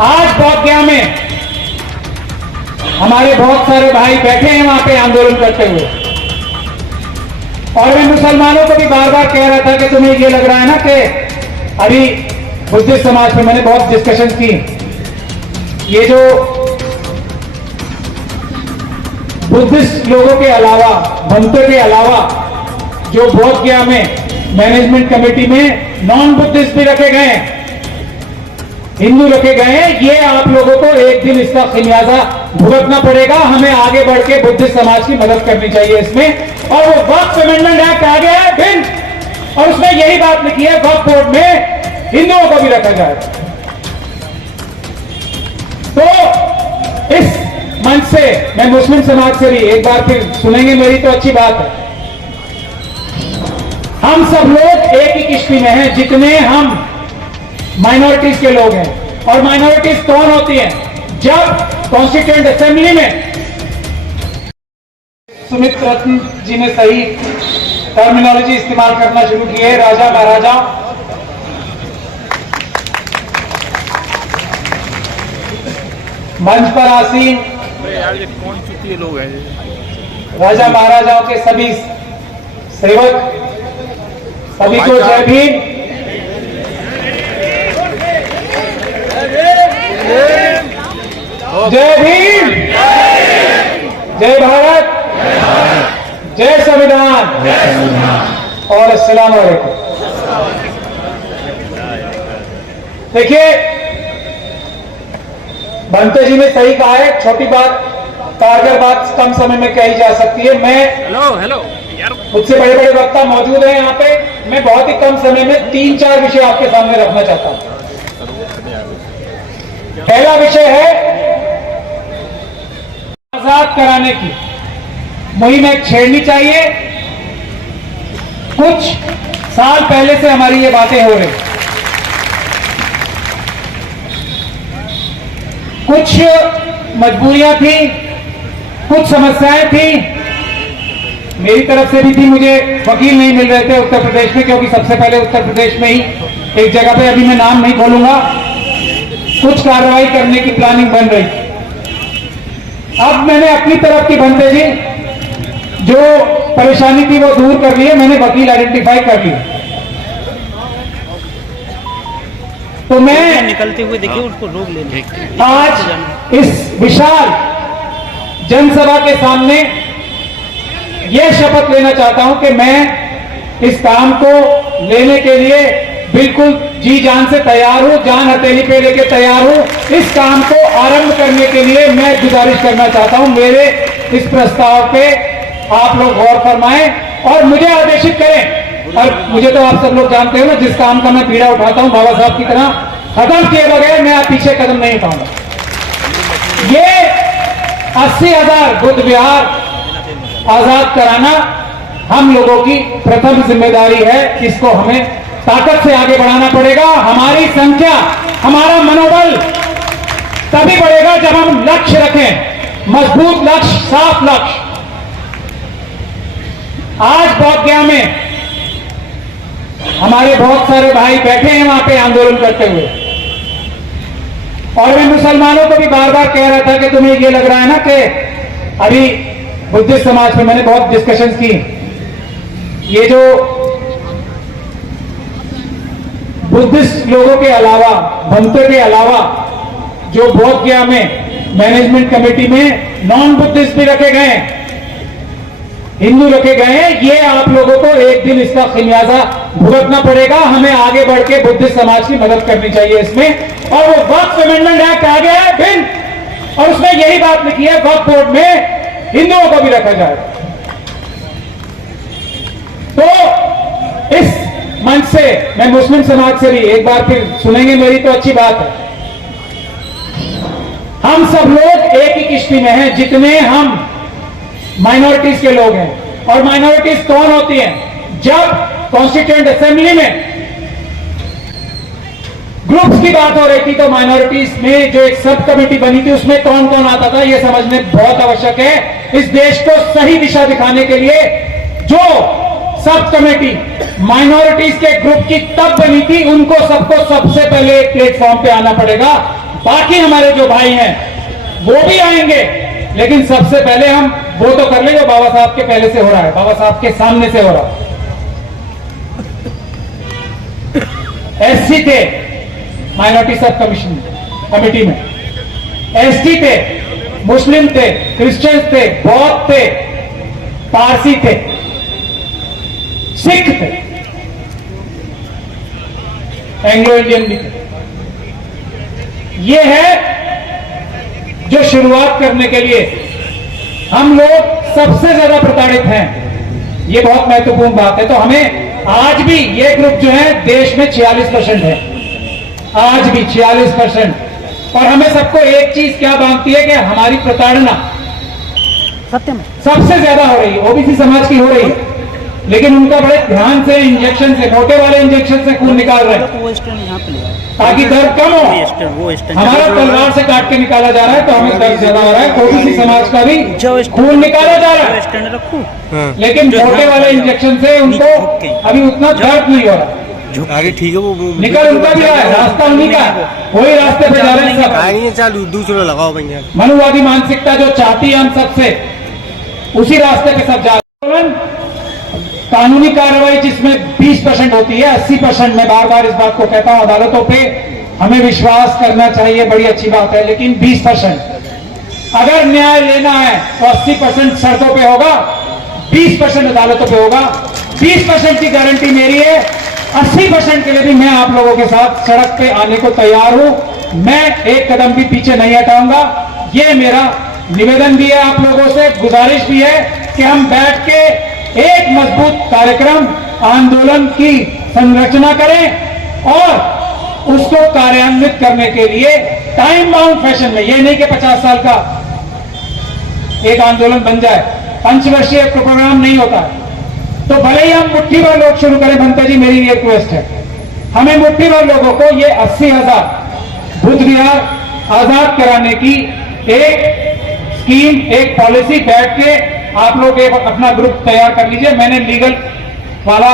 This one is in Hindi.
आज बोधगया में हमारे बहुत सारे भाई बैठे हैं वहां पे आंदोलन करते हुए, और मैं मुसलमानों को भी बार बार कह रहा था कि तुम्हें ये लग रहा है ना कि अभी बुद्धिस्ट समाज में मैंने बहुत डिस्कशन की, ये जो बुद्धिस्ट लोगों के अलावा, भक्तों के अलावा जो बोधगया में मैनेजमेंट कमेटी में नॉन बुद्धिस्ट भी रखे गए हैं, हिंदू रखे गए हैं, ये आप लोगों को एक दिन इसका खमियाजा भुगतना पड़ेगा। हमें आगे बढ़ के बुद्धिस्ट समाज की मदद करनी चाहिए इसमें। और वो वक्फ अमेंडमेंट एक्ट आ गया है बिल, और उसमें यही बात लिखी है वक्फ बोर्ड में हिंदुओं को भी रखा जाए। तो इस मंच से मैं मुस्लिम समाज से भी एक बार फिर सुनेंगे मेरी तो अच्छी बात है। हम सब लोग एक ही किश्ती में हैं, जितने हम माइनॉरिटीज के लोग हैं। और माइनॉरिटीज कौन होती हैं? जब कॉन्स्टिट्यूएंट असेंबली में सुमित रत्न जी ने सही टर्मिनोलॉजी इस्तेमाल करना शुरू की है, राजा महाराजा, मंच पर आसीन कौन चुकी लोग हैं, राजा महाराजाओं के सभी सेवक, सभी को जय भीम। जय भीम, जय भारत, जय संविधान और अस्सलाम वालेकुम। देखिए, भंते जी ने सही कहा है, छोटी बात, कारगर बात कम समय में कही जा सकती है। हेलो मुझसे बड़े बड़े वक्ता मौजूद हैं यहाँ पे, मैं बहुत ही कम समय में 3-4 विषय आपके सामने रखना चाहता हूं। पहला विषय है आजाद कराने की मुहिम एक छेड़नी चाहिए। कुछ साल पहले से हमारी ये बातें हो रही, कुछ मजबूरियां थी, कुछ समस्याएं थी, मेरी तरफ से भी थी। मुझे वकील नहीं मिल रहे थे उत्तर प्रदेश में, क्योंकि सबसे पहले उत्तर प्रदेश में ही एक जगह पे, अभी मैं नाम नहीं खोलूंगा, कुछ कार्रवाई करने की प्लानिंग बन रही थी। अब मैंने अपनी तरफ की भंते जी जो परेशानी थी वो दूर कर ली है, मैंने वकील आइडेंटिफाई कर लिया। तो मैं निकलते हुए देखिए उसको रोक लेने आज इस विशाल जनसभा के सामने यह शपथ लेना चाहता हूं कि मैं इस काम को लेने के लिए बिल्कुल जी जान से तैयार हूं, जान हथेली पे लेके तैयार हूं। इस काम को आरंभ करने के लिए मैं गुजारिश करना चाहता हूं, मेरे इस प्रस्ताव पे आप लोग गौर फरमाएं और मुझे आदेशित करें। और मुझे तो आप सब लोग जानते हो ना, जिस काम का मैं पीड़ा उठाता हूं बाबा साहब की तरह, खत्म किए बगैर मैं पीछे कदम नहीं उठाऊंगा। ये 80,000 बुद्ध विहार आजाद कराना हम लोगों की प्रथम जिम्मेदारी है। इसको हमें ताकत से आगे बढ़ाना पड़ेगा। हमारी संख्या, हमारा मनोबल तभी बढ़ेगा जब हम लक्ष्य रखें, मजबूत लक्ष्य, साफ लक्ष्य। आज बोधगया में हमारे बहुत सारे भाई बैठे हैं वहां पे आंदोलन करते हुए, और मैं मुसलमानों को भी बार बार कह रहा था कि तुम्हें ये लग रहा है ना कि अभी बुद्धिस्ट समाज में मैंने बहुत डिस्कशन की, ये जो बुद्धिस्ट लोगों के अलावा, भक्तों के अलावा जो बोधगया में मैनेजमेंट कमेटी में नॉन बुद्धिस्ट भी रखे गए हैं, हिंदू रखे गए हैं, ये आप लोगों को एक दिन इसका खमियाजा भुगतना पड़ेगा। हमें आगे बढ़ के बुद्धिस्ट समाज की मदद करनी चाहिए इसमें। और वो वक्फ अमेंडमेंट एक्ट आ गया है बिल, और उसमें यही बात लिखी है वक्फ बोर्ड में हिंदुओं को भी रखा जाए। तो इस मंच से मैं मुस्लिम समाज से भी एक बार फिर सुनेंगे मेरी तो अच्छी बात है। हम सब लोग एक ही किश्ती में हैं, जितने हम माइनॉरिटीज के लोग हैं। और माइनॉरिटीज कौन होती हैं? जब कॉन्स्टिट्यूएंट असेंबली में ग्रुप्स की बात हो रही थी, तो माइनॉरिटीज में जो एक सब कमेटी बनी थी, उसमें कौन कौन आता था ये समझने बहुत आवश्यक है। इस देश को सही दिशा दिखाने के लिए जो सब कमेटी माइनॉरिटीज के ग्रुप की तब बनी थी, उनको सबको सबसे पहले एक प्लेटफॉर्म पे आना पड़ेगा। बाकी हमारे जो भाई हैं वो भी आएंगे, लेकिन सबसे पहले हम वो तो कर लेंगे बाबा साहब के पहले से हो रहा है, बाबा साहब के सामने से हो रहा है। एससी थे माइनॉरिटी सब कमेटी में, एसटी थे, मुस्लिम थे, क्रिश्चियंस थे, बौद्ध थे, पारसी थे, सिख थे, एंग्लो इंडियन भी थे। ये है जो शुरुआत करने के लिए हम लोग सबसे ज्यादा प्रताड़ित हैं। ये बहुत महत्वपूर्ण बात है। तो हमें आज भी ये ग्रुप जो है देश में 46% है, आज भी 46%। और हमें सबको एक चीज क्या बांधती है कि हमारी प्रताड़ना सत्य में सबसे ज्यादा हो रही है, ओबीसी समाज की हो रही है, लेकिन उनका बड़े ध्यान से इंजेक्शन से, मोटे वाले इंजेक्शन से खून निकाल रहे हैं वो स्टैंड यहाँ पे ले आओ। ताकि दर्द कम हो। वो स्टैंड हमारा तलवार से काट के निकाला जा रहा है तो हमें दर्द ज्यादा हो रहा है। ओबीसी समाज का भी खून निकाला जा रहा है, स्टैंड रखो, लेकिन मोटे वाले इंजेक्शन से उनको अभी उतना दर्द नहीं हो रहा। आगे ठीक है वो निकल उनका भी रहा है, रास्ता उन्हीं का है, वही रास्ते पे जा रहे हैं सब। नहीं है, चालू दूसरा लगाओ भैया। मनुवादी मानसिकता जो चाहती है हम सबसे, उसी रास्ते पे सब जा रहे हैं। कानूनी कार्रवाई जिसमें 20% होती है, 80% में बार बार इस बात को कहता हूं, अदालतों पे हमें विश्वास करना चाहिए, बड़ी अच्छी बात है, लेकिन 20% अगर न्याय लेना है तो 80% सड़कों पे होगा, 20% अदालतों पे होगा। 20% की गारंटी मेरी है, 80% के लिए भी मैं आप लोगों के साथ सड़क पे आने को तैयार हूं। मैं एक कदम भी पीछे नहीं हटाऊंगा। ये मेरा निवेदन भी है आप लोगों से, गुजारिश भी है कि हम बैठ के एक मजबूत कार्यक्रम आंदोलन की संरचना करें और उसको कार्यान्वित करने के लिए टाइम बाउंड फैशन में, ये नहीं कि 50 साल का एक आंदोलन बन जाए, पंचवर्षीय प्रोग्राम नहीं होता है। तो भले ही हम मुट्ठी भर लोग शुरू करें, भंते जी मेरी रिक्वेस्ट है, हमें मुट्ठी भर लोगों को ये 80,000 बुद्ध विहार आजाद कराने की एक स्कीम, एक पॉलिसी बैठ के आप लोग एक अपना ग्रुप तैयार कर लीजिए। मैंने लीगल वाला